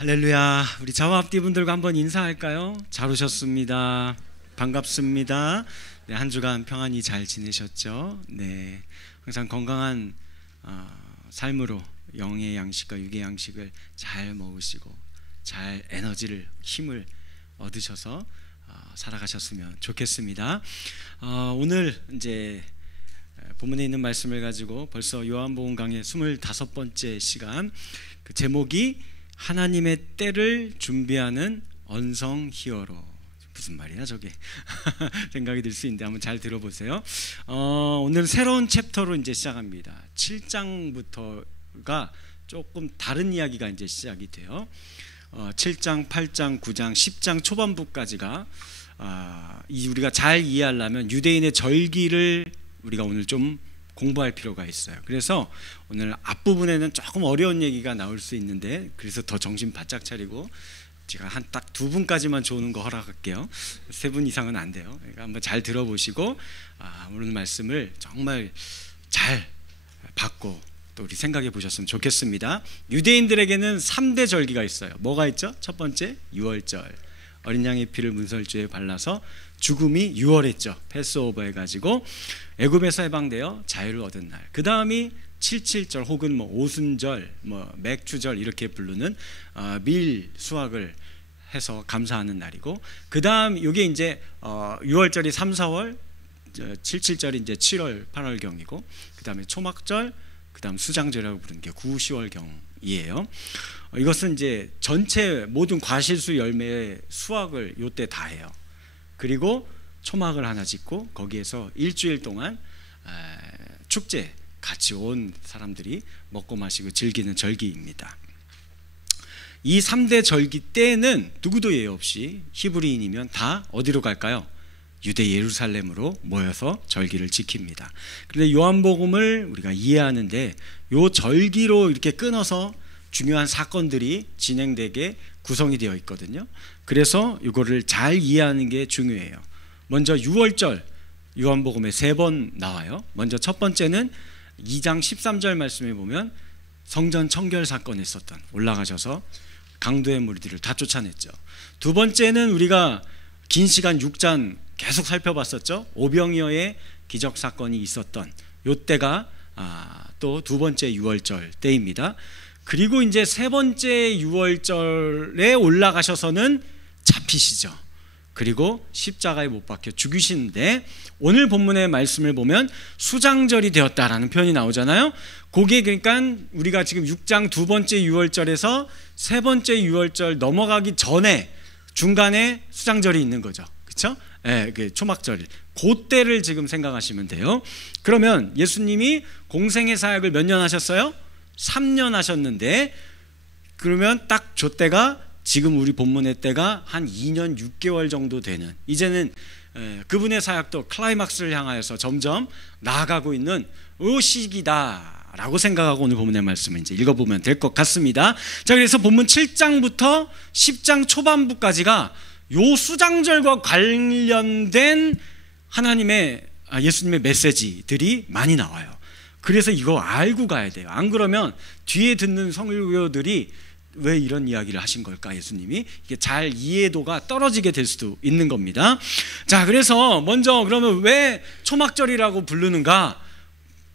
할렐루야. 우리 자와 앞뒤 분들과 한번 인사할까요? 잘 오셨습니다. 반갑습니다. 네, 한 주간 평안히 잘 지내셨죠? 네, 항상 건강한 삶으로 영의 양식과 육의 양식을 잘 먹으시고 잘 에너지를 힘을 얻으셔서 살아가셨으면 좋겠습니다. 오늘 이제 본문에 있는 말씀을 가지고 벌써 요한복음 강의 25번째 시간, 그 제목이 하나님의 때를 준비하는 언성 히어로. 무슨 말이야 저게? 생각이 들 수 있는데 한번 잘 들어보세요. 오늘 새로운 챕터로 이제 시작합니다. 7장부터가 조금 다른 이야기가 이제 시작이 돼요. 7장, 8장, 9장, 10장 초반부까지가 우리가 잘 이해하려면 유대인의 절기를 우리가 오늘 좀 공부할 필요가 있어요. 그래서 오늘 앞부분에는 조금 어려운 얘기가 나올 수 있는데, 그래서 더 정신 바짝 차리고 제가 한 딱 2분까지만 좋은 거 허락할게요. 3분 이상은 안 돼요. 그러니까 한번 잘 들어보시고 오늘 말씀을 정말 잘 받고 또 우리 생각해 보셨으면 좋겠습니다. 유대인들에게는 3대 절기가 있어요. 뭐가 있죠? 첫 번째, 유월절. 어린 양의 피를 문설주에 발라서 죽음이 유월했죠. 패스오버 해가지고 애굽에서 해방되어 자유를 얻은 날. 그 다음이 칠칠절 혹은 오순절, 맥주절 이렇게 부르는 밀 수확을 해서 감사하는 날이고, 그 다음 이게 이제 6월절이 3, 4월, 칠칠절이 이제 7월, 8월경이고, 그 다음에 초막절, 그 다음 수장절이라고 부르는 게 9, 10월경이에요. 이것은 이제 전체 모든 과실수 열매의 수확을 요때 다 해요. 그리고 초막을 하나 짓고 거기에서 일주일 동안 축제 같이 온 사람들이 먹고 마시고 즐기는 절기입니다. 이 3대 절기 때는 누구도 예외 없이 히브리인이면 다 어디로 갈까요? 유대 예루살렘으로 모여서 절기를 지킵니다. 그런데 요한복음을 우리가 이해하는데 요 절기로 이렇게 끊어서 중요한 사건들이 진행되게 구성이 되어 있거든요. 그래서 이거를 잘 이해하는 게 중요해요. 먼저 6월절 요한복음에 3번 나와요. 먼저 첫 번째는 2장 13절 말씀에 보면 성전 청결 사건이 있었던, 올라가셔서 강도의 무리들을 다 쫓아냈죠. 두 번째는 우리가 긴 시간 6장 계속 살펴봤었죠. 오병이어의 기적 사건이 있었던 요때가 또 두 번째 6월절 때입니다. 그리고 이제 세 번째 6월절에 올라가셔서는 잡히시죠. 그리고 십자가에 못 박혀 죽으시는데, 오늘 본문의 말씀을 보면 수장절이 되었다라는 표현이 나오잖아요. 그게 그러니까 우리가 지금 6장 두 번째 6월절에서 세 번째 6월절 넘어가기 전에 중간에 수장절이 있는 거죠. 그렇죠? 네, 그 초막절. 그때를 지금 생각하시면 돼요. 그러면 예수님이 공생의 사역을 몇 년 하셨어요? 3년 하셨는데, 그러면 딱 저 때가 지금 우리 본문의 때가 한 2년 6개월 정도 되는, 이제는 그분의 사역도 클라이막스를 향하여서 점점 나아가고 있는 시기다 라고 생각하고 오늘 본문의 말씀을 이제 읽어보면 될 것 같습니다. 자, 그래서 본문 7장부터 10장 초반부까지가 요 수장절과 관련된 하나님의 예수님의 메시지들이 많이 나와요. 그래서 이거 알고 가야 돼요. 안 그러면 뒤에 듣는 성교들이 왜 이런 이야기를 하신 걸까, 예수님이? 이게 잘 이해도가 떨어지게 될 수도 있는 겁니다. 자, 그래서 먼저 그러면 왜 초막절이라고 부르는가?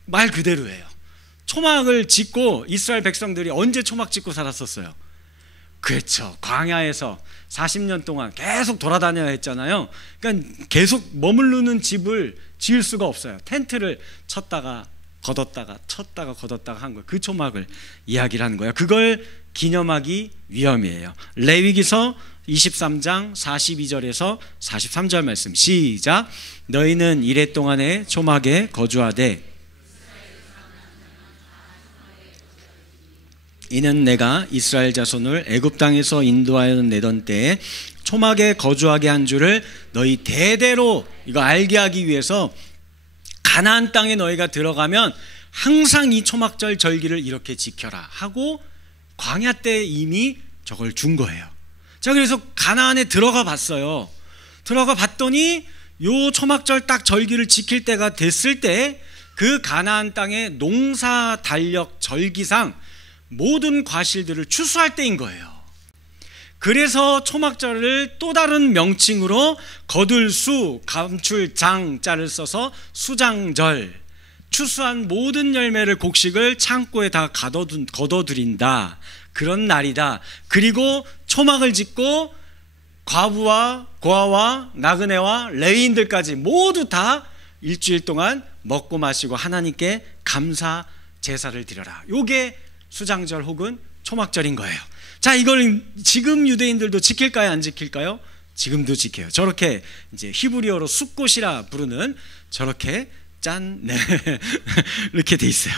말 그대로예요. 초막을 짓고 이스라엘 백성들이 언제 초막 짓고 살았었어요? 그렇죠. 광야에서 40년 동안 계속 돌아다녀야 했잖아요. 그러니까 계속 머무르는 집을 지을 수가 없어요. 텐트를 쳤다가 걷었다가 쳤다가 걷었다가 한 거예요. 그 초막을 이야기를 하는 거예요. 그걸 기념하기 위함이에요. 레위기서 23장 42절에서 43절 말씀 시작. 너희는 이레 동안에 초막에 거주하되 이는 내가 이스라엘 자손을 애굽 땅에서 인도하여 내던 때에 초막에 거주하게 한 줄을 너희 대대로 이거 알게 하기 위해서 가나안 땅에 너희가 들어가면 항상 이 초막절 절기를 이렇게 지켜라 하고 광야 때 이미 저걸 준 거예요. 자, 그래서 가나안에 들어가 봤어요. 들어가 봤더니 요 초막절 딱 절기를 지킬 때가 됐을 때 그 가나안 땅의 농사 달력 절기상 모든 과실들을 추수할 때인 거예요. 그래서 초막절을 또 다른 명칭으로 거둘 수, 감출 장자를 써서 수장절, 추수한 모든 열매를 곡식을 창고에 다 거둬들인다, 그런 날이다. 그리고 초막을 짓고 과부와 고아와 나그네와 레위인들까지 모두 다 일주일 동안 먹고 마시고 하나님께 감사 제사를 드려라. 요게 수장절 혹은 초막절인 거예요. 자, 이걸 지금 유대인들도 지킬까요, 안 지킬까요? 지금도 지켜요. 저렇게 이제 히브리어로 숫꽃이라 부르는 저렇게 짠, 네. 이렇게 돼 있어요.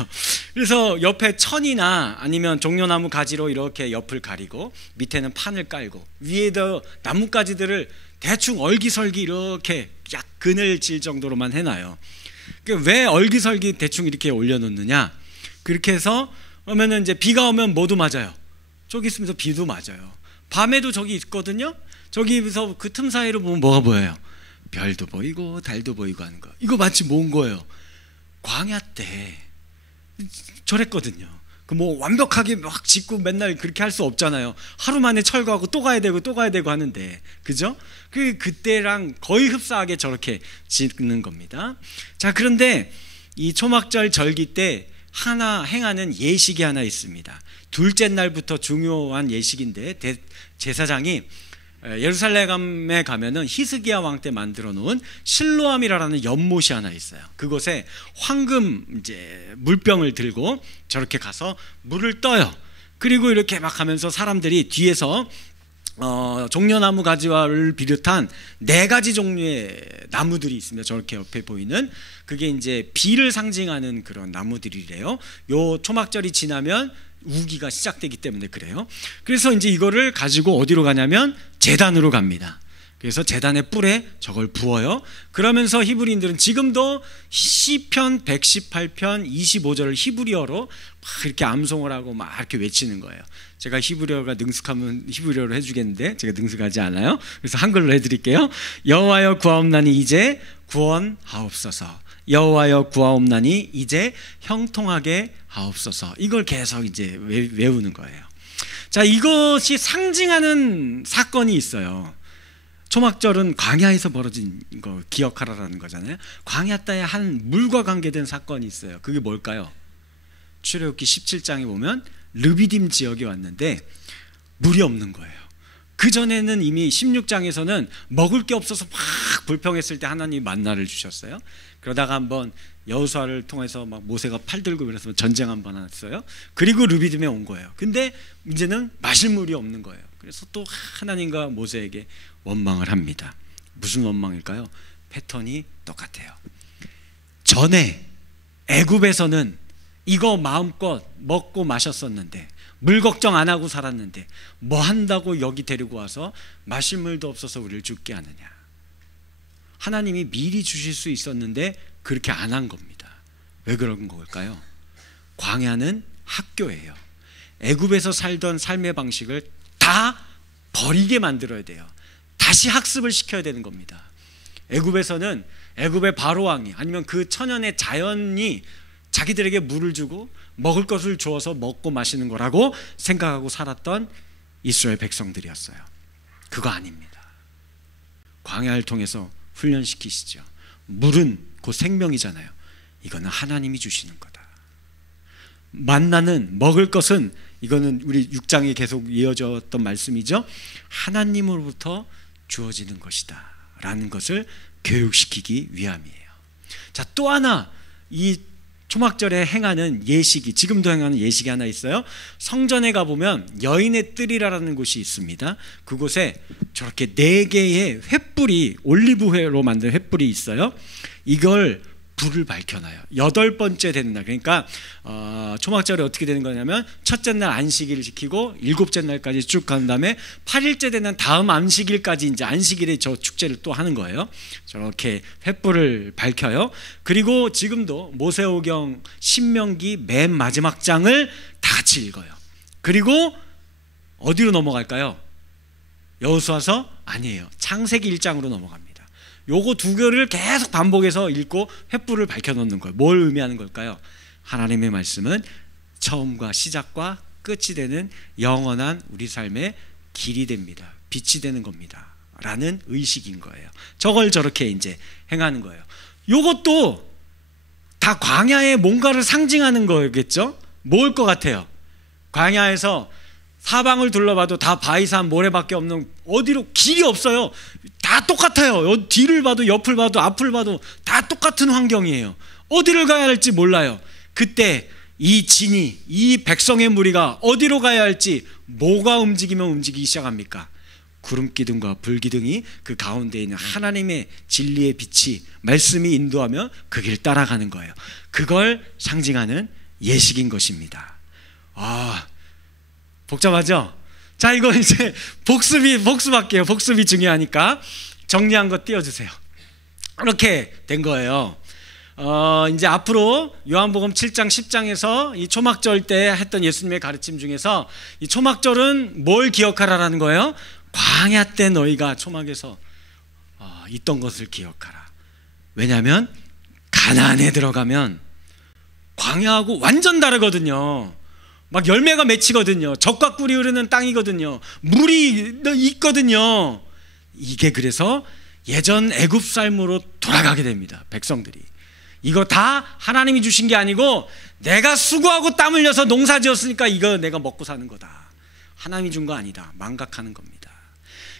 그래서 옆에 천이나 아니면 종려나무 가지로 이렇게 옆을 가리고 밑에는 판을 깔고 위에도 나뭇가지들을 대충 얼기설기 이렇게 약 그늘 질 정도로만 해놔요. 왜 얼기설기 대충 이렇게 올려놓느냐? 그렇게 해서 그러면은 이제 비가 오면 뭐도 맞아요. 저기 있으면서 비도 맞아요. 밤에도 저기 있거든요. 저기서 그 틈 사이로 보면 뭐가 보여요? 별도 보이고 달도 보이고 하는 거. 이거 마치 뭔 거예요? 광야 때 저랬거든요. 그 뭐 완벽하게 막 짓고 맨날 그렇게 할 수 없잖아요. 하루 만에 철거하고 또 가야 되고 또 가야 되고 하는데, 그죠? 그때랑 거의 흡사하게 저렇게 짓는 겁니다. 자, 그런데 이 초막절 절기 때 하나 행하는 예식이 하나 있습니다. 둘째 날부터 중요한 예식인데 제사장이 예루살렘에 가면은 히스기야 왕 때 만들어 놓은 실로암이라는 연못이 하나 있어요. 그곳에 황금 이제 물병을 들고 저렇게 가서 물을 떠요. 그리고 이렇게 막 하면서 사람들이 뒤에서 종려나무 가지를 비롯한 4가지 종류의 나무들이 있습니다. 저렇게 옆에 보이는 그게 이제 비를 상징하는 그런 나무들이래요. 요 초막절이 지나면 우기가 시작되기 때문에 그래요. 그래서 이제 이거를 가지고 어디로 가냐면 제단으로 갑니다. 그래서 제단의 뿔에 저걸 부어요. 그러면서 히브리인들은 지금도 시편 118편 25절을 히브리어로 막 이렇게 암송을 하고 막 이렇게 외치는 거예요. 제가 히브리어가 능숙하면 히브리어로 해주겠는데 제가 능숙하지 않아요. 그래서 한글로 해드릴게요. 여호와여 구하옵나니 이제 구원하옵소서. 여호와여 구하옵나니 이제 형통하게 하옵소서. 이걸 계속 이제 외우는 거예요. 자, 이것이 상징하는 사건이 있어요. 초막절은 광야에서 벌어진 거 기억하라라는 거잖아요. 광야 때에 한 물과 관계된 사건이 있어요. 그게 뭘까요? 출애굽기 17장에 보면 르비딤 지역에 왔는데 물이 없는 거예요. 그전에는 이미 16장에서는 먹을 게 없어서 막 불평했을 때 하나님이 만나를 주셨어요. 그러다가 한번 여호수아를 통해서 막 모세가 팔 들고 그래서 전쟁 한번 했어요. 그리고 르비딤에 온 거예요. 근데 이제는 마실 물이 없는 거예요. 그래서 또 하나님과 모세에게 원망을 합니다. 무슨 원망일까요? 패턴이 똑같아요. 전에 애굽에서는 이거 마음껏 먹고 마셨었는데 물 걱정 안 하고 살았는데 뭐 한다고 여기 데리고 와서 마실 물도 없어서 우리를 죽게 하느냐. 하나님이 미리 주실 수 있었는데 그렇게 안 한 겁니다. 왜 그런 걸까요? 광야는 학교예요. 애굽에서 살던 삶의 방식을 다 버리게 만들어야 돼요. 다시 학습을 시켜야 되는 겁니다. 애굽에서는 애굽의 바로왕이 아니면 그 천연의 자연이 자기들에게 물을 주고 먹을 것을 주어서 먹고 마시는 거라고 생각하고 살았던 이스라엘 백성들이었어요. 그거 아닙니다. 광야를 통해서 훈련시키시죠. 물은 곧 생명이잖아요. 이거는 하나님이 주시는 거다. 만나는 먹을 것은 이거는 우리 6장에 계속 이어졌던 말씀이죠. 하나님으로부터 주어지는 것이다 라는 것을 교육시키기 위함이에요. 자, 또 하나 이 초막절에 행하는 예식이, 지금도 행하는 예식이 하나 있어요. 성전에 가보면 여인의 뜰이라는 곳이 있습니다. 그곳에 저렇게 4개의 횃불이, 올리브회로 만든 횃불이 있어요. 이걸 불을 밝혀놔요. 8번째 되는 날, 그러니까 초막절이 어떻게 되는 거냐면 첫째 날 안식일을 지키고 7째 날까지 쭉 간 다음에 8일째 되는 다음 안식일까지 이제 안식일에 저 축제를 또 하는 거예요. 저렇게 횃불을 밝혀요. 그리고 지금도 모세오경 신명기 맨 마지막 장을 다 같이 읽어요. 그리고 어디로 넘어갈까요? 여호수아서? 아니에요. 창세기 1장으로 넘어갑니다. 요거 2개를 계속 반복해서 읽고 횃불을 밝혀놓는 거예요. 뭘 의미하는 걸까요? 하나님의 말씀은 처음과 시작과 끝이 되는 영원한 우리 삶의 길이 됩니다. 빛이 되는 겁니다. 라는 의식인 거예요. 저걸 저렇게 이제 행하는 거예요. 요것도 다 광야의 뭔가를 상징하는 거겠죠? 뭘 것 같아요? 광야에서 사방을 둘러봐도 다 바위산 모래밖에 없는, 어디로 길이 없어요. 다 똑같아요. 뒤를 봐도 옆을 봐도 앞을 봐도 다 똑같은 환경이에요. 어디를 가야 할지 몰라요. 그때 이 진이, 이 백성의 무리가 어디로 가야 할지, 뭐가 움직이면 움직이기 시작합니까? 구름기둥과 불기둥이 그 가운데 있는 하나님의 진리의 빛이, 말씀이 인도하며 그 길을 따라가는 거예요. 그걸 상징하는 예식인 것입니다. 복잡하죠? 자, 이거 이제 복습할게요. 복습이 중요하니까 정리한 거 띄워주세요. 이렇게 된 거예요. 이제 앞으로 요한복음 7장 10장에서 이 초막절 때 했던 예수님의 가르침 중에서 이 초막절은 뭘 기억하라라는 거예요? 광야 때 너희가 초막에서 있던 것을 기억하라. 왜냐하면 가나안에 들어가면 광야하고 완전 다르거든요. 막 열매가 맺히거든요. 젖과 꿀이 흐르는 땅이거든요. 물이 있거든요. 이게 그래서 예전 애굽 삶으로 돌아가게 됩니다. 백성들이. 이거 다 하나님이 주신 게 아니고 내가 수고하고 땀 흘려서 농사 지었으니까 이거 내가 먹고 사는 거다. 하나님이 준 거 아니다. 망각하는 겁니다.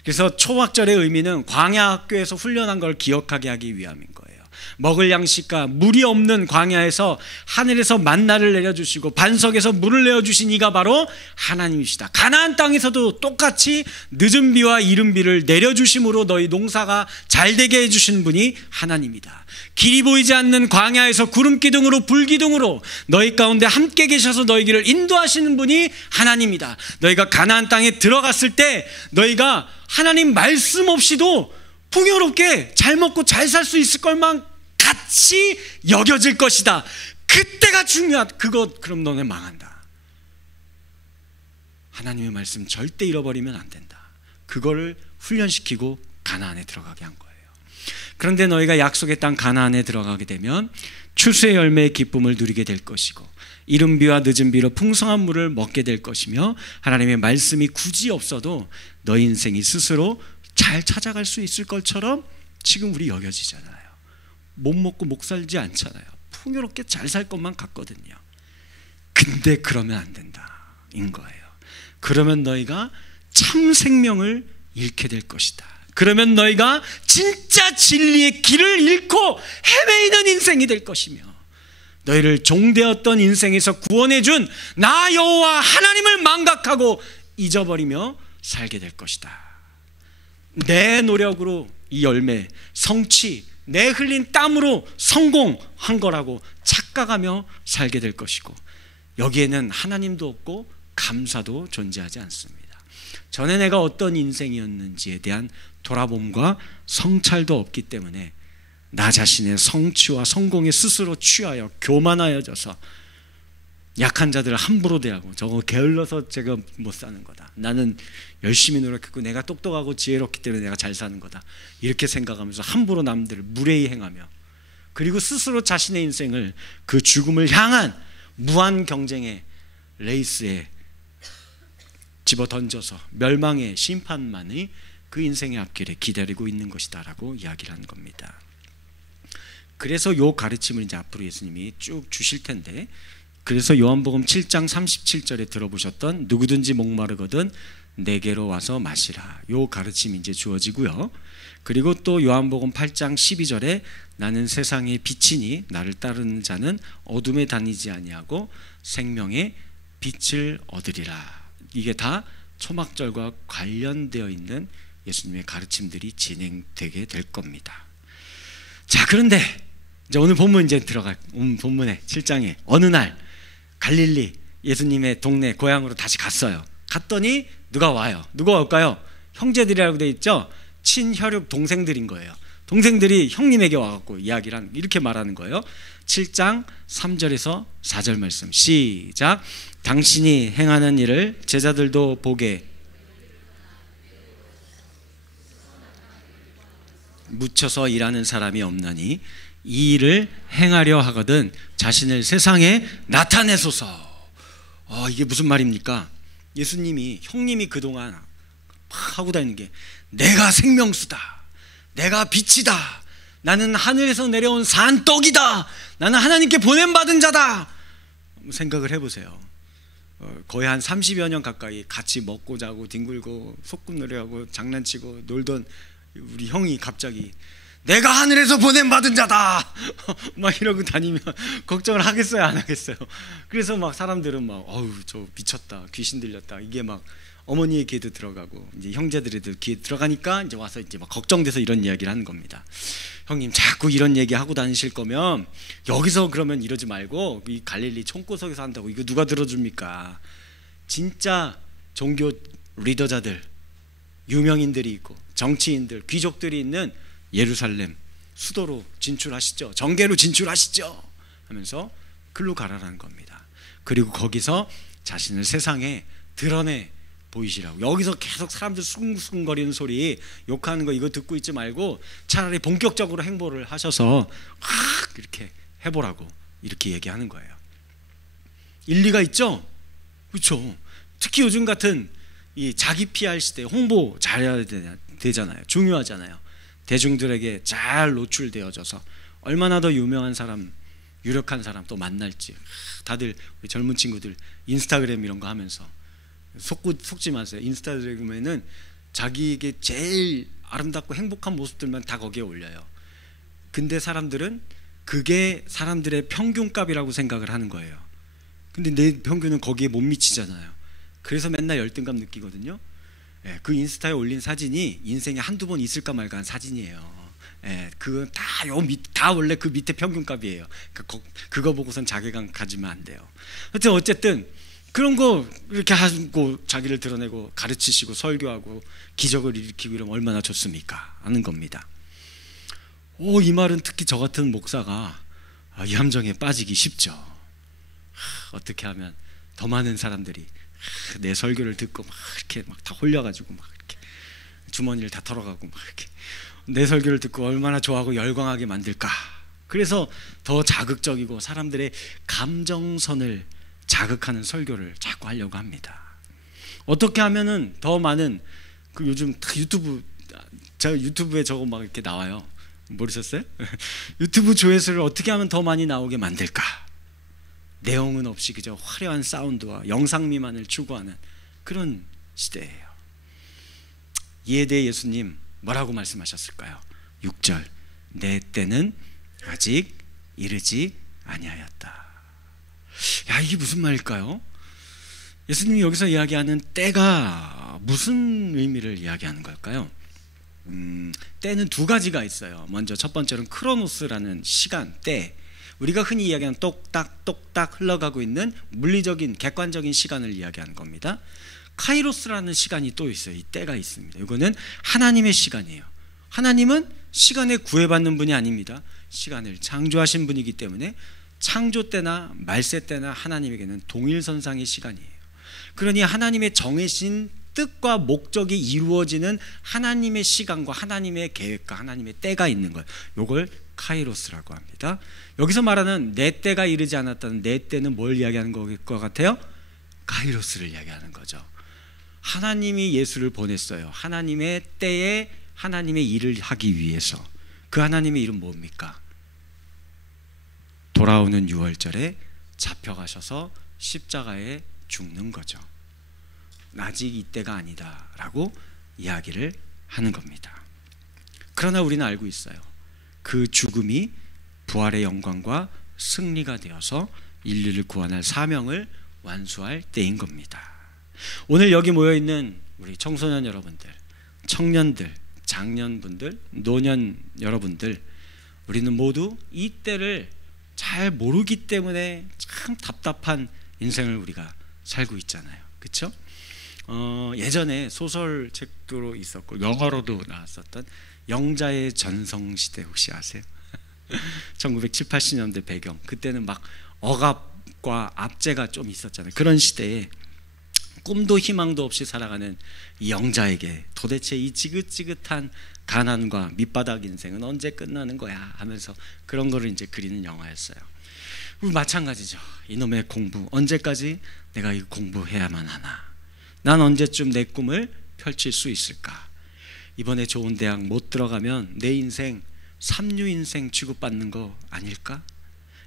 그래서 초막절의 의미는 광야 학교에서 훈련한 걸 기억하게 하기 위함인 거예요. 먹을 양식과 물이 없는 광야에서 하늘에서 만나를 내려주시고 반석에서 물을 내어주신 이가 바로 하나님이시다. 가나안 땅에서도 똑같이 늦은 비와 이른 비를 내려주심으로 너희 농사가 잘 되게 해주신 분이 하나님이다. 길이 보이지 않는 광야에서 구름기둥으로 불기둥으로 너희 가운데 함께 계셔서 너희 길을 인도하시는 분이 하나님이다. 너희가 가나안 땅에 들어갔을 때 너희가 하나님 말씀 없이도 풍요롭게 잘 먹고 잘 살 수 있을 것만 같이 여겨질 것이다. 그때가 중요하다. 그럼 너네 망한다. 하나님의 말씀 절대 잃어버리면 안 된다. 그거를 훈련시키고 가나안에 들어가게 한 거예요. 그런데 너희가 약속의 땅 가나안에 들어가게 되면 추수의 열매의 기쁨을 누리게 될 것이고 이른 비와 늦은 비로 풍성한 물을 먹게 될 것이며 하나님의 말씀이 굳이 없어도 너희 인생이 스스로 잘 찾아갈 수 있을 것처럼 지금 우리 여겨지잖아요. 못 먹고 목 살지 않잖아요. 풍요롭게 잘 살 것만 같거든요. 근데 그러면 안 된다 인 거예요. 그러면 너희가 참 생명을 잃게 될 것이다. 그러면 너희가 진짜 진리의 길을 잃고 헤매이는 인생이 될 것이며 너희를 종되었던 인생에서 구원해 준 나 여호와 하나님을 망각하고 잊어버리며 살게 될 것이다. 내 노력으로 이 열매, 성취, 내 흘린 땀으로 성공한 거라고 착각하며 살게 될 것이고 여기에는 하나님도 없고 감사도 존재하지 않습니다. 전에 내가 어떤 인생이었는지에 대한 돌아봄과 성찰도 없기 때문에 나 자신의 성취와 성공에 스스로 취하여 교만하여져서 약한 자들을 함부로 대하고 저거 게을러서 제가 못 사는 거다. 나는 열심히 노력했고 내가 똑똑하고 지혜롭기 때문에 내가 잘 사는 거다. 이렇게 생각하면서 함부로 남들을 무례히 행하며 그리고 스스로 자신의 인생을 그 죽음을 향한 무한 경쟁의 레이스에 집어던져서 멸망의 심판만이 그 인생의 앞길에 기다리고 있는 것이다 라고 이야기를 한 겁니다. 그래서 요 가르침을 이제 앞으로 예수님이 쭉 주실 텐데 그래서 요한복음 7장 37절에 들어보셨던 누구든지 목마르거든 내게로 와서 마시라 요 가르침이 이제 주어지고요. 그리고 또 요한복음 8장 12절에 나는 세상의 빛이니 나를 따르는 자는 어둠에 다니지 아니하고 생명의 빛을 얻으리라. 이게 다 초막절과 관련되어 있는 예수님의 가르침들이 진행되게 될 겁니다. 자, 그런데 이제 오늘 본문 이제 오늘 본문에 7장에 어느 날 갈릴리 예수님의 동네 고향으로 다시 갔어요. 갔더니 누가 와요? 누가 올까요? 형제들이라고 돼 있죠. 친혈육 동생들인 거예요. 동생들이 형님에게 와갖고 이야기를 이렇게 말하는 거예요. 7장 3절에서 4절 말씀 시작. 당신이 행하는 일을 제자들도 보게 묻혀서 일하는 사람이 없나니 이 일을 행하려 하거든 자신을 세상에 나타내소서. 이게 무슨 말입니까? 예수님이 형님이 그동안 막 하고 다니는 게 내가 생명수다, 내가 빛이다, 나는 하늘에서 내려온 산떡이다, 나는 하나님께 보냄받은 자다. 생각을 해보세요. 거의 한 30여 년 가까이 같이 먹고 자고 뒹굴고 소꿉놀이하고 장난치고 놀던 우리 형이 갑자기 내가 하늘에서 보냄받은 자다 막 이러고 다니면 걱정을 하겠어요, 안 하겠어요? 그래서 막 사람들은 막 어우 저 미쳤다, 귀신 들렸다, 이게 막 어머니의 귀에도 들어가고 이제 형제들에도 귀에 들어가니까 이제 와서 이제 막 걱정돼서 이런 이야기를 하는 겁니다. 형님 자꾸 이런 얘기 하고 다니실 거면 여기서 그러면 이러지 말고 이 갈릴리 총구석에서 한다고. 이거 누가 들어줍니까? 진짜 종교 리더자들, 유명인들이 있고 정치인들, 귀족들이 있는 예루살렘 수도로 진출하시죠, 정계로 진출하시죠 하면서 글로 가라라는 겁니다. 그리고 거기서 자신을 세상에 드러내 보이시라고. 여기서 계속 사람들 수근수근거리는 소리, 욕하는 거 이거 듣고 있지 말고 차라리 본격적으로 행보를 하셔서 이렇게 해보라고 이렇게 얘기하는 거예요. 일리가 있죠? 그렇죠. 특히 요즘 같은 이 자기 PR 시대에 홍보 잘해야 되잖아요. 중요하잖아요. 대중들에게 잘 노출되어져서 얼마나 더 유명한 사람, 유력한 사람 또 만날지. 다들 우리 젊은 친구들 인스타그램 이런 거 하면서 속지 마세요. 인스타그램에는 자기에게 제일 아름답고 행복한 모습들만 다 거기에 올려요. 근데 사람들은 그게 사람들의 평균값이라고 생각을 하는 거예요. 근데 내 평균은 거기에 못 미치잖아요. 그래서 맨날 열등감 느끼거든요. 예, 그 인스타에 올린 사진이 인생에 한두 번 있을까 말까 한 사진이에요. 예, 그건 다 원래 그 밑에 평균값이에요. 그거 보고선 자괴감 가지면 안 돼요. 어쨌든 그런 거 이렇게 하고 자기를 드러내고 가르치시고 설교하고 기적을 일으키고 이러면 얼마나 좋습니까? 하는 겁니다. 이 말은 특히 저 같은 목사가 이 함정에 빠지기 쉽죠. 어떻게 하면 더 많은 사람들이 내 설교를 듣고 막 이렇게 막 다 홀려가지고 막 이렇게 주머니를 다 털어가고 막 이렇게 내 설교를 듣고 얼마나 좋아하고 열광하게 만들까. 그래서 더 자극적이고 사람들의 감정선을 자극하는 설교를 자꾸 하려고 합니다. 어떻게 하면은 더 많은 그 요즘 제가 유튜브에 저거 막 이렇게 나와요. 모르셨어요? 유튜브 조회수를 어떻게 하면 더 많이 나오게 만들까? 내용은 없이 그저 화려한 사운드와 영상미만을 추구하는 그런 시대예요. 이에 대해 예수님 뭐라고 말씀하셨을까요? 6절, 내 때는 아직 이르지 아니하였다. 야, 이게 무슨 말일까요? 예수님이 여기서 이야기하는 때가 무슨 의미를 이야기하는 걸까요? 때는 두 가지가 있어요. 먼저 첫 번째는 크로노스라는 시간, 때. 우리가 흔히 이야기하는 똑딱 흘러가고 있는 물리적인 객관적인 시간을 이야기하는 겁니다. 카이로스라는 시간이 또 있어요. 이 때가 있습니다. 이거는 하나님의 시간이에요. 하나님은 시간에 구애받는 분이 아닙니다. 시간을 창조하신 분이기 때문에 창조 때나 말세 때나 하나님에게는 동일선상의 시간이에요. 그러니 하나님의 정해진 뜻과 목적이 이루어지는 하나님의 시간과 하나님의 계획과 하나님의 때가 있는 거예요. 이걸 카이로스라고 합니다. 여기서 말하는 내 때가 이르지 않았다는 내 때는 뭘 이야기하는 것 같아요? 카이로스를 이야기하는 거죠. 하나님이 예수를 보냈어요. 하나님의 때에 하나님의 일을 하기 위해서. 그 하나님의 일은 뭡니까? 돌아오는 유월절에 잡혀가셔서 십자가에 죽는 거죠. 아직 이때가 아니다 라고 이야기를 하는 겁니다. 그러나 우리는 알고 있어요. 그 죽음이 부활의 영광과 승리가 되어서 인류를 구원할 사명을 완수할 때인 겁니다. 오늘 여기 모여있는 우리 청소년 여러분들, 청년들, 장년분들, 노년 여러분들, 우리는 모두 이 때를 잘 모르기 때문에 참 답답한 인생을 우리가 살고 있잖아요. 그렇죠? 예전에 소설책도 있었고 영어로도 나왔었던 영자의 전성시대 혹시 아세요? 1970, 80년대 배경. 그때는 막 억압과 압제가 좀 있었잖아요. 그런 시대에 꿈도 희망도 없이 살아가는 이 영자에게 도대체 이 지긋지긋한 가난과 밑바닥 인생은 언제 끝나는 거야 하면서 그런 거를 이제 그리는 영화였어요. 마찬가지죠. 이놈의 공부 언제까지 내가 이 공부해야만 하나? 난 언제쯤 내 꿈을 펼칠 수 있을까? 이번에 좋은 대학 못 들어가면 내 인생 삼류 인생 취급받는 거 아닐까?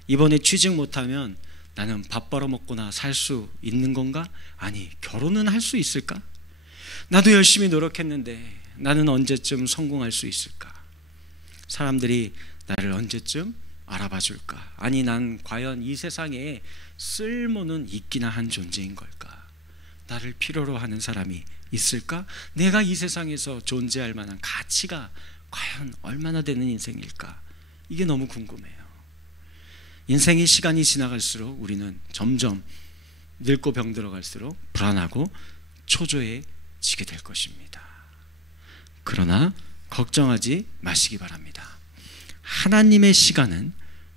이번에 취직 못하면 나는 밥 벌어먹거나 살 수 있는 건가? 아니, 결혼은 할 수 있을까? 나도 열심히 노력했는데 나는 언제쯤 성공할 수 있을까? 사람들이 나를 언제쯤 알아봐 줄까? 아니, 난 과연 이 세상에 쓸모는 있기나 한 존재인 걸까? 나를 필요로 하는 사람이 있을까? 내가 이 세상에서 존재할 만한 가치가 과연 얼마나 되는 인생일까? 이게 너무 궁금해요. 인생의 시간이 지나갈수록 우리는 점점 늙고 병들어갈수록 불안하고 초조해지게 될 것입니다. 그러나 걱정하지 마시기 바랍니다. 하나님의 시간은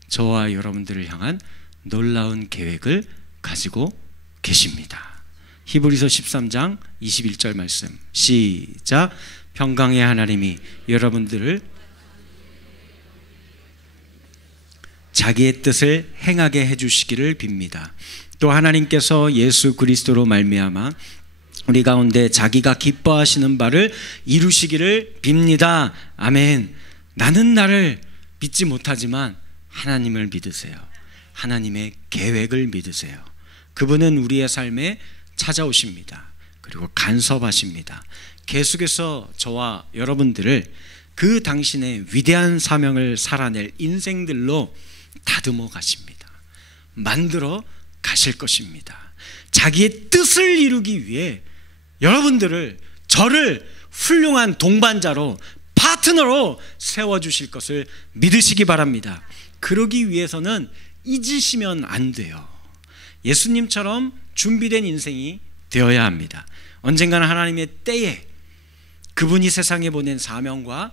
저와 여러분들을 향한 놀라운 계획을 가지고 계십니다. 히브리서 13장 21절 말씀 시작. 평강의 하나님이 여러분들을 자기의 뜻을 행하게 해주시기를 빕니다. 또 하나님께서 예수 그리스도로 말미암아 우리 가운데 자기가 기뻐하시는 바를 이루시기를 빕니다. 아멘. 나는 나를 믿지 못하지만 하나님을 믿으세요. 하나님의 계획을 믿으세요. 그분은 우리의 삶에 찾아오십니다. 그리고 간섭하십니다. 계속해서 저와 여러분들을 그 당신의 위대한 사명을 살아낼 인생들로 다듬어 가십니다. 만들어 가실 것입니다. 자기의 뜻을 이루기 위해 여러분들을, 저를 훌륭한 동반자로, 파트너로 세워주실 것을 믿으시기 바랍니다. 그러기 위해서는 잊으시면 안 돼요. 예수님처럼 준비된 인생이 되어야 합니다. 언젠가는 하나님의 때에 그분이 세상에 보낸 사명과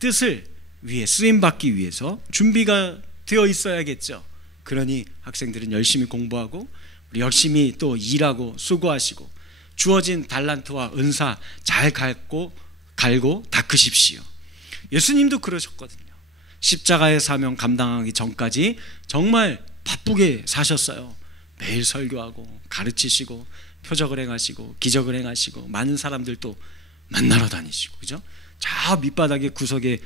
뜻을 위해 쓰임받기 위해서 준비가 되어 있어야겠죠. 그러니 학생들은 열심히 공부하고 우리 열심히 또 일하고 수고하시고 주어진 달란트와 은사 잘 갈고 닦으십시오. 예수님도 그러셨거든요. 십자가의 사명 감당하기 전까지 정말 바쁘게 사셨어요. 매일 설교하고 가르치시고 표적을 행하시고 기적을 행하시고 많은 사람들도 만나러 다니시고, 그죠? 저 밑바닥의 구석에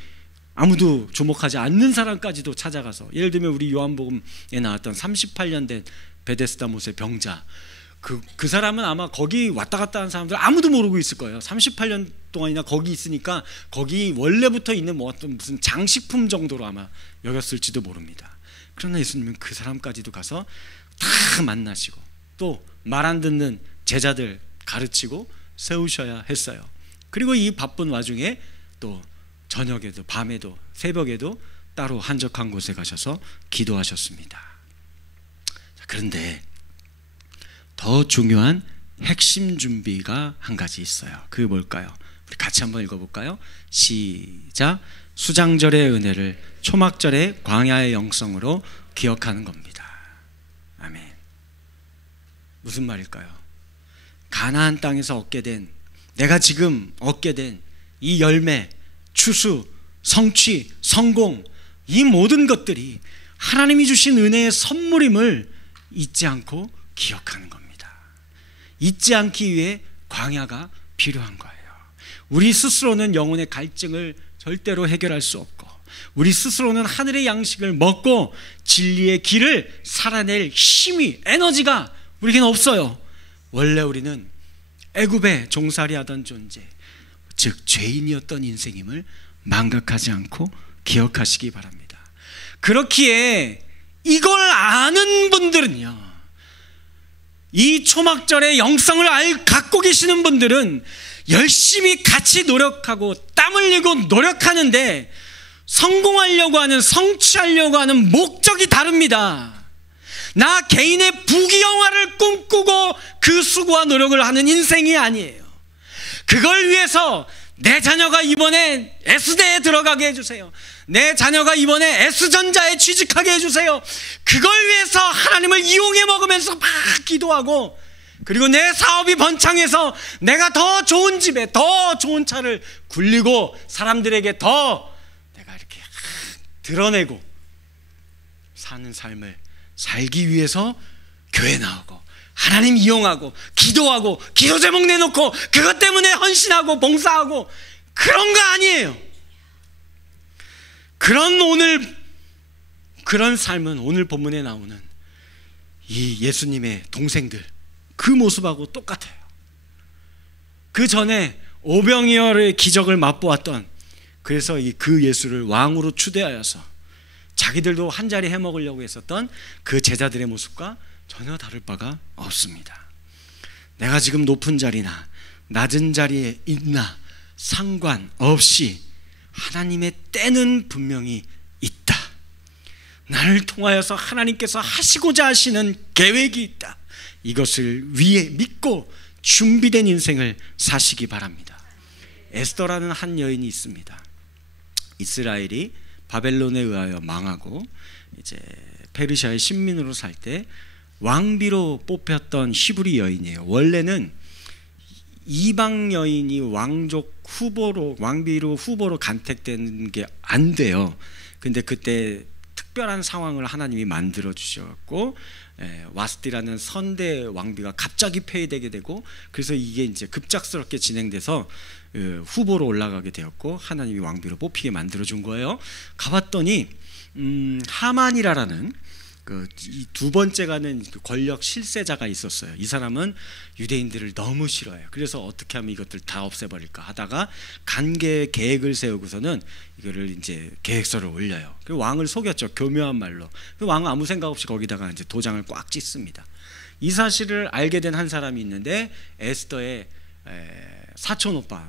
아무도 주목하지 않는 사람까지도 찾아가서, 예를 들면 우리 요한복음에 나왔던 38년 된 베데스다 못의 병자, 그 사람은 아마 거기 왔다 갔다 하는 사람들 아무도 모르고 있을 거예요. 38년 동안이나 거기 있으니까 거기 원래부터 있는 뭐 어떤 무슨 장식품 정도로 아마 여겼을지도 모릅니다. 그러나 예수님은 그 사람까지도 가서 다 만나시고 또 말 안 듣는 제자들 가르치고 세우셔야 했어요. 그리고 이 바쁜 와중에 또 저녁에도 밤에도 새벽에도 따로 한적한 곳에 가셔서 기도하셨습니다. 그런데 더 중요한 핵심 준비가 한 가지 있어요. 그게 뭘까요? 우리 같이 한번 읽어볼까요? 시작. 수장절의 은혜를 초막절의 광야의 영성으로 기억하는 겁니다. 아멘. 무슨 말일까요? 가나안 땅에서 얻게 된, 내가 지금 얻게 된 이 열매, 추수, 성취, 성공, 이 모든 것들이 하나님이 주신 은혜의 선물임을 잊지 않고 기억하는 겁니다. 잊지 않기 위해 광야가 필요한 거예요. 우리 스스로는 영혼의 갈증을 절대로 해결할 수 없고, 우리 스스로는 하늘의 양식을 먹고 진리의 길을 살아낼 힘이, 에너지가 우리에게는 없어요. 원래 우리는 애굽에 종살이 하던 존재, 즉 죄인이었던 인생임을 망각하지 않고 기억하시기 바랍니다. 그렇기에 이걸 아는 분들은요, 이 초막절의 영성을 갖고 계시는 분들은 열심히 같이 노력하고 땀 흘리고 노력하는데 성공하려고 하는, 성취하려고 하는 목적이 다릅니다. 나 개인의 부귀영화를 꿈꾸고 그 수고와 노력을 하는 인생이 아니에요. 그걸 위해서 내 자녀가 이번에 S대에 들어가게 해주세요. 내 자녀가 이번에 S전자에 취직하게 해주세요. 그걸 위해서 하나님을 이용해 먹으면서 막 기도하고, 그리고 내 사업이 번창해서 내가 더 좋은 집에 더 좋은 차를 굴리고 사람들에게 더 내가 이렇게 드러내고 사는 삶을 살기 위해서 교회 나오고 하나님 이용하고 기도하고 기도 제목 내놓고 그것 때문에 헌신하고 봉사하고 그런 거 아니에요. 그런 삶은 오늘 본문에 나오는 이 예수님의 동생들 그 모습하고 똑같아요. 그 전에 오병이어의 기적을 맛보았던, 그래서 그 예수를 왕으로 추대하여서 자기들도 한 자리 해먹으려고 했었던 그 제자들의 모습과 전혀 다를 바가 없습니다. 내가 지금 높은 자리나 낮은 자리에 있나 상관없이 하나님의 때는 분명히 있다. 나를 통하여서 하나님께서 하시고자 하시는 계획이 있다. 이것을 위해 믿고 준비된 인생을 사시기 바랍니다. 에스더라는 한 여인이 있습니다. 이스라엘이 바벨론에 의하여 망하고 이제 페르시아의 식민으로 살 때 왕비로 뽑혔던 히브리 여인이에요. 원래는 이방 여인이 왕비로 후보로 간택되는 게 안 돼요. 근데 그때 특별한 상황을 하나님이 만들어 주셨고, 와스티라는 선대 왕비가 갑자기 폐위되게 되고, 그래서 이게 이제 급작스럽게 진행돼서 후보로 올라가게 되었고 하나님이 왕비로 뽑히게 만들어 준 거예요. 가봤더니 하만이라는 이 두 번째 가는 권력 실세자가 있었어요. 이 사람은 유대인들을 너무 싫어해요. 그래서 어떻게 하면 이것들 다 없애버릴까 하다가 간계 계획을 세우고서는 이거를 이제 계획서를 올려요. 그 왕을 속였죠. 교묘한 말로. 그 왕은 아무 생각 없이 거기다가 이제 도장을 꽉 찍습니다. 이 사실을 알게 된 한 사람이 있는데 에스더의 사촌 오빠,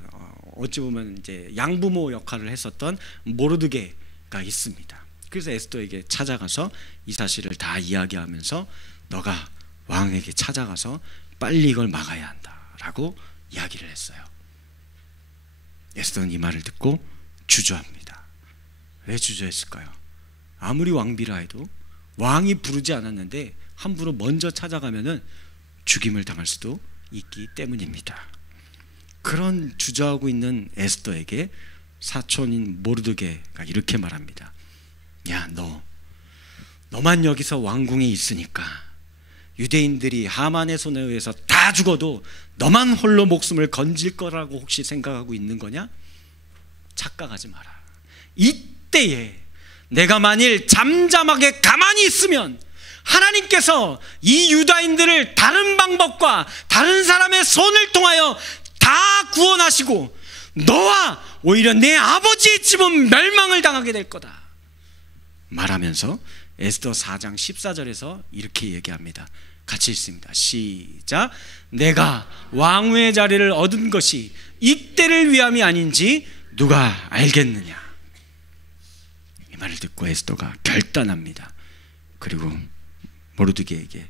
어찌 보면 이제 양부모 역할을 했었던 모르드게가 있습니다. 그래서 에스더에게 찾아가서 이 사실을 다 이야기하면서 너가 왕에게 찾아가서 빨리 이걸 막아야 한다라고 이야기를 했어요. 에스더는 이 말을 듣고 주저합니다. 왜 주저했을까요? 아무리 왕비라 해도 왕이 부르지 않았는데 함부로 먼저 찾아가면은 죽임을 당할 수도 있기 때문입니다. 그런 주저하고 있는 에스더에게 사촌인 모르드게가 이렇게 말합니다. 야, 너만 여기서 왕궁에 있으니까 유대인들이 하만의 손에 의해서 다 죽어도 너만 홀로 목숨을 건질 거라고 혹시 생각하고 있는 거냐? 착각하지 마라. 이때에 내가 만일 잠잠하게 가만히 있으면 하나님께서 이 유다인들을 다른 방법과 다른 사람의 손을 통하여 다 구원하시고 너와 오히려 내 아버지의 집은 멸망을 당하게 될 거다 말하면서 에스더 4장 14절에서 이렇게 얘기합니다. 같이 읽습니다. 시작. 내가 왕후의 자리를 얻은 것이 이때를 위함이 아닌지 누가 알겠느냐. 이 말을 듣고 에스더가 결단합니다. 그리고 모르드게에게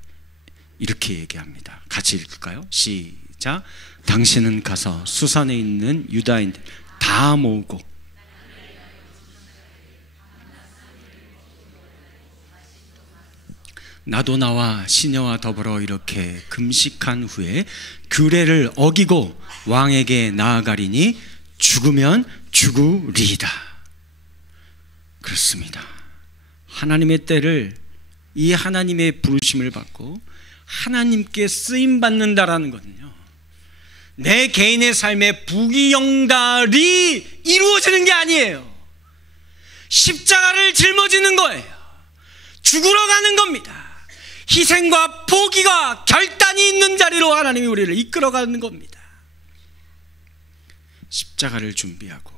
이렇게 얘기합니다. 같이 읽을까요? 시작. 당신은 가서 수산에 있는 유다인들 다 모으고 나도 나와 시녀와 더불어 이렇게 금식한 후에 규례를 어기고 왕에게 나아가리니 죽으면 죽으리이다. 그렇습니다. 하나님의 때를, 이 하나님의 부르심을 받고 하나님께 쓰임 받는다라는 것은요, 내 개인의 삶의 부귀영달이 이루어지는 게 아니에요. 십자가를 짊어지는 거예요. 죽으러 가는 겁니다. 희생과 포기가 결단이 있는 자리로 하나님이 우리를 이끌어가는 겁니다. 십자가를 준비하고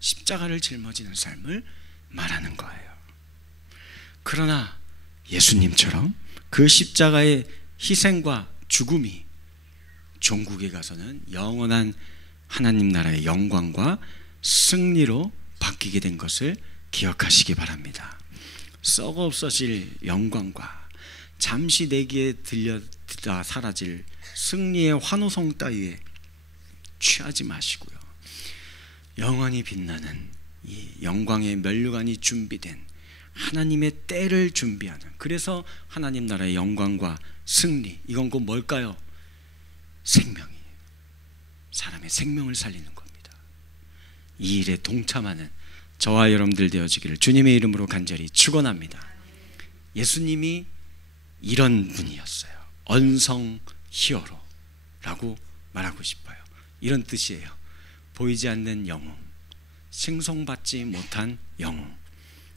십자가를 짊어지는 삶을 말하는 거예요. 그러나 예수님처럼 그 십자가의 희생과 죽음이 종국에 가서는 영원한 하나님 나라의 영광과 승리로 바뀌게 된 것을 기억하시기 바랍니다. 썩어 없어질 영광과 잠시 내기에 들려다 사라질 승리의 환호성 따위에 취하지 마시고요, 영원히 빛나는 이 영광의 면류관이 준비된 하나님의 때를 준비하는, 그래서 하나님 나라의 영광과 승리, 이건 곧 뭘까요? 생명이에요. 사람의 생명을 살리는 겁니다. 이 일에 동참하는 저와 여러분들 되어지기를 주님의 이름으로 간절히 축원합니다. 예수님이 이런 분이었어요. 언성 히어로라고 말하고 싶어요. 이런 뜻이에요. 보이지 않는 영웅, 칭송받지 못한 영웅.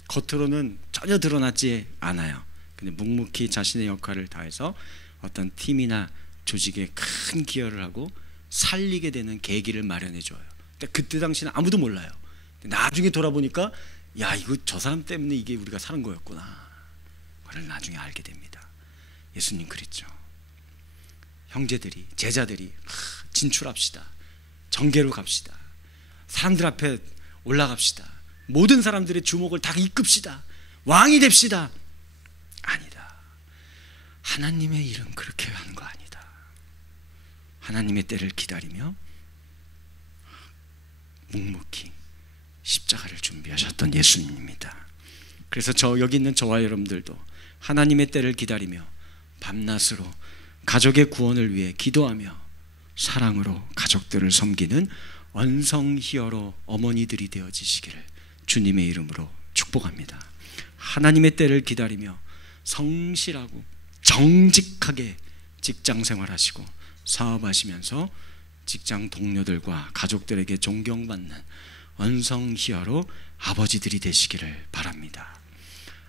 겉으로는 전혀 드러나지 않아요. 근데 묵묵히 자신의 역할을 다해서 어떤 팀이나 조직에 큰 기여를 하고 살리게 되는 계기를 마련해 줘요. 근데 그때 당시는 아무도 몰라요. 나중에 돌아보니까 야, 이거 저 사람 때문에 이게 우리가 사는 거였구나. 그걸 나중에 알게 됩니다. 예수님 그랬죠. 형제들이, 제자들이 진출합시다. 정계로 갑시다. 사람들 앞에 올라갑시다. 모든 사람들의 주목을 다 이끕시다. 왕이 됩시다. 아니다. 하나님의 일은 그렇게 하는 거 아니다. 하나님의 때를 기다리며 묵묵히 십자가를 준비하셨던 예수님입니다. 그래서 여기 있는 저와 여러분들도 하나님의 때를 기다리며 밤낮으로 가족의 구원을 위해 기도하며 사랑으로 가족들을 섬기는 언성 히어로 어머니들이 되어지시기를 주님의 이름으로 축복합니다. 하나님의 때를 기다리며 성실하고 정직하게 직장 생활하시고 사업하시면서 직장 동료들과 가족들에게 존경받는 언성 히어로 아버지들이 되시기를 바랍니다.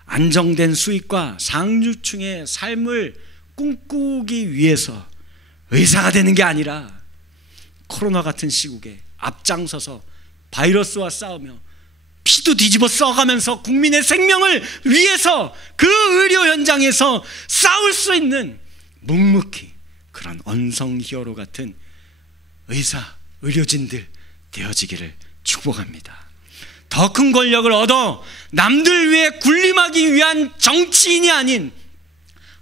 안정된 수익과 상류층의 삶을 꿈꾸기 위해서 의사가 되는 게 아니라 코로나 같은 시국에 앞장서서 바이러스와 싸우며 피도 뒤집어 써가면서 국민의 생명을 위해서 그 의료 현장에서 싸울 수 있는 묵묵히 그런 언성 히어로 같은 의사, 의료진들 되어지기를 축복합니다. 더 큰 권력을 얻어 남들 위해 군림하기 위한 정치인이 아닌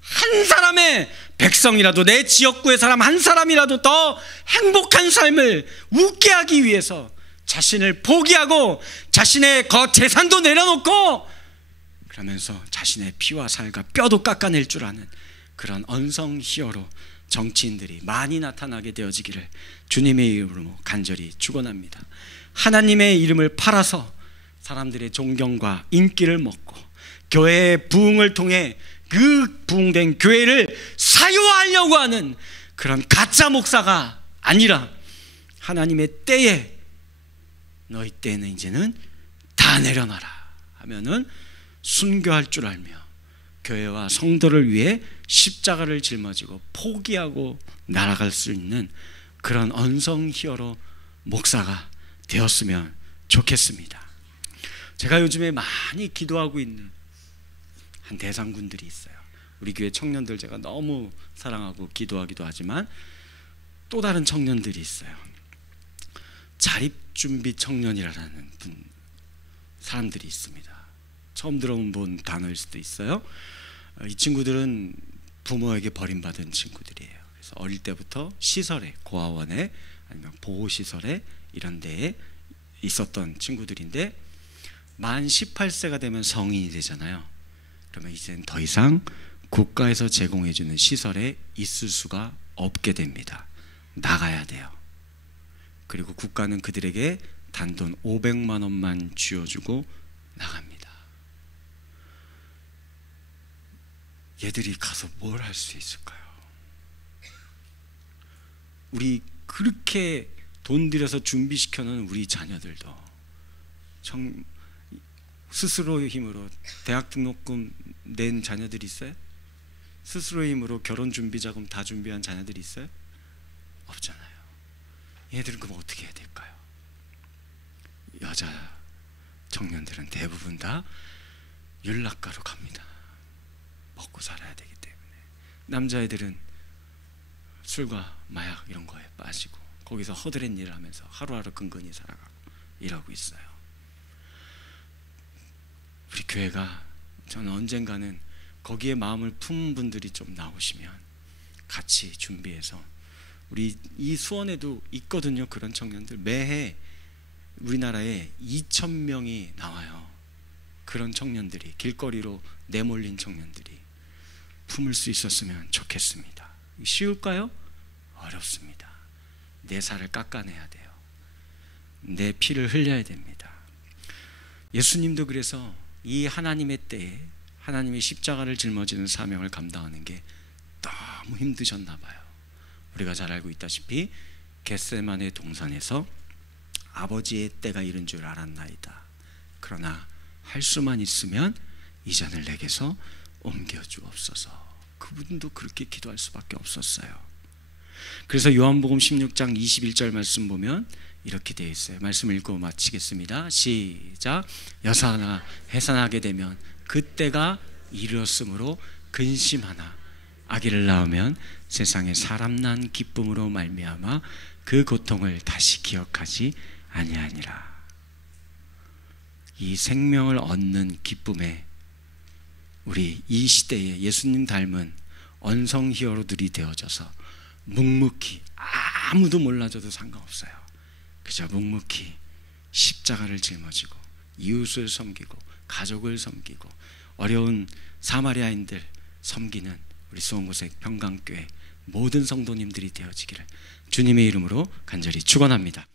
한 사람의 백성이라도, 내 지역구의 사람 한 사람이라도 더 행복한 삶을 웃게 하기 위해서 자신을 포기하고 자신의 재산도 내려놓고 그러면서 자신의 피와 살과 뼈도 깎아낼 줄 아는 그런 언성 히어로 정치인들이 많이 나타나게 되어지기를 주님의 이름으로 간절히 축원합니다. 하나님의 이름을 팔아서 사람들의 존경과 인기를 먹고 교회의 부흥을 통해 그 부흥된 교회를 사유화하려고 하는 그런 가짜 목사가 아니라 하나님의 때에 너희 때는 이제는 다 내려놔라 하면은 순교할 줄 알며 교회와 성도를 위해 십자가를 짊어지고 포기하고 날아갈 수 있는 그런 언성 히어로 목사가 되었으면 좋겠습니다. 제가 요즘에 많이 기도하고 있는 한 대상군들이 있어요. 우리 교회 청년들 제가 너무 사랑하고 기도하기도 하지만 또 다른 청년들이 있어요. 자립준비 청년이라는 사람들이 있습니다. 처음 들어본 단어일 수도 있어요. 이 친구들은 부모에게 버림받은 친구들이에요. 그래서 어릴 때부터 시설에, 고아원에 아니면 보호시설에 이런 데에 있었던 친구들인데 만 18세가 되면 성인이 되잖아요. 그러면 이제는 더 이상 국가에서 제공해주는 시설에 있을 수가 없게 됩니다. 나가야 돼요. 그리고 국가는 그들에게 단돈 500만 원만 쥐어주고 나갑니다. 얘들이 가서 뭘 할 수 있을까요? 우리 그렇게 돈 들여서 준비시켜놓은 우리 자녀들도 스스로의 힘으로 대학 등록금 낸 자녀들이 있어요? 스스로의 힘으로 결혼 준비 자금 다 준비한 자녀들이 있어요? 없잖아요. 얘들은 그럼 어떻게 해야 될까요? 여자 청년들은 대부분 다 윤락가로 갑니다. 먹고 살아야 되기 때문에. 남자애들은 술과 마약 이런 거에 빠지고 거기서 허드렛 일을 하면서 하루하루 근근히 살아가고 이러고 있어요. 우리 교회가 저는 언젠가는 거기에 마음을 품은 분들이 좀 나오시면 같이 준비해서, 우리 이 수원에도 있거든요. 그런 청년들 매해 우리나라에 2,000명이 나와요. 그런 청년들이, 길거리로 내몰린 청년들이 품을 수 있었으면 좋겠습니다. 쉬울까요? 어렵습니다. 내 살을 깎아내야 돼요. 내 피를 흘려야 됩니다. 예수님도 그래서 이 하나님의 때에 하나님이 십자가를 짊어지는 사명을 감당하는 게 너무 힘드셨나 봐요. 우리가 잘 알고 있다시피 겟세마네 동산에서 아버지의 때가 이른 줄 알았나이다. 그러나 할 수만 있으면 이 잔을 내게서 옮겨주옵소서. 그분도 그렇게 기도할 수밖에 없었어요. 그래서 요한복음 16장 21절 말씀 보면 이렇게 되어 있어요. 말씀 읽고 마치겠습니다. 시작. 여사나 해산하게 되면 그때가 이르렀으므로 근심하나 아기를 낳으면 세상에 사람 난 기쁨으로 말미암아 그 고통을 다시 기억하지 아니하니라. 이 생명을 얻는 기쁨에 우리 이 시대에 예수님 닮은 언성 히어로들이 되어져서 묵묵히, 아무도 몰라줘도 상관없어요, 그저 묵묵히 십자가를 짊어지고 이웃을 섬기고 가족을 섬기고 어려운 사마리아인들 섬기는 우리 수원구색 평강교회 모든 성도님들이 되어지기를 주님의 이름으로 간절히 축원합니다.